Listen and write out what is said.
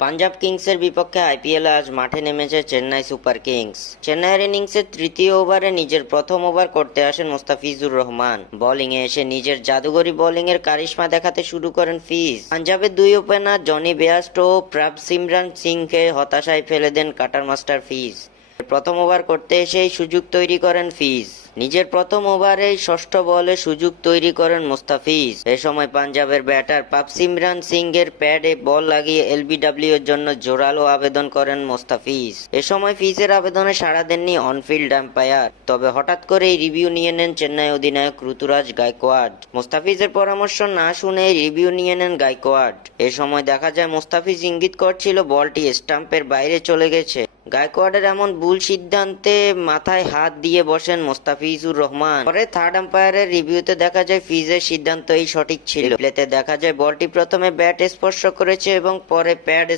পাঞ্জাব কিংসের বিপক্ষে আইপিএলে আজ মাঠে নেমেছে চেন্নাই সুপার কিংস। চেন্নাইয়ের ইনিংসের তৃতীয় ওভারে নিজের প্রথম ওভার করতে আসেন মোস্তাফিজুর রহমান। বোলিংয়ে এসে নিজের জাদুগরি বোলিংয়ের কারিশমা দেখাতে শুরু করেন ফিজ। পাঞ্জাবের দুই ওপেনার জনি বেয়ারস্টো ও প্রভসিমরন সিংকে হতাশায় ফেলে দেন কাটার মাস্টার ফিজ। প্রথম ওভার করতে এসেই সুযোগ তৈরি করেন ফিজ। নিজের প্রথম ওভারেই ষষ্ঠ বলে সুযোগ তৈরি করেন মোস্তাফিজ। এ সময় পাঞ্জাবের ব্যাটার প্রভসিমরন সিং এর প্যাডে বল লাগিয়ে এলবিডব্লিউ এর জন্য জোরালো আবেদন করেন মোস্তাফিজ। এ সময় ফিজের আবেদনে সাড়া দেননি অনফিল্ড আম্পায়ার। তবে হঠাৎ করেই রিভিউ নিয়ে নেন চেন্নাই অধিনায়ক ঋতুরাজ গায়কোয়াড। মোস্তাফিজের পরামর্শ না শুনে রিভিউ নিয়ে নেন গায়কোয়াড। এ সময় দেখা যায় মোস্তাফিজ ইঙ্গিত করছিল বলটি স্টাম্পের বাইরে চলে গেছে। গায়কোয়াডের এমন ভুল সিদ্ধান্তে মাথায় হাত দিয়ে বসেন মোস্তাফিজুর রহমান। পরে থার্ড আম্পায়ারের রিভিউতে দেখা যায় ফিজের সিদ্ধান্তই সঠিক ছিল। প্লেতে দেখা যায় বলটি প্রথমে ব্যাট স্পর্শ করেছে এবং পরে প্যাড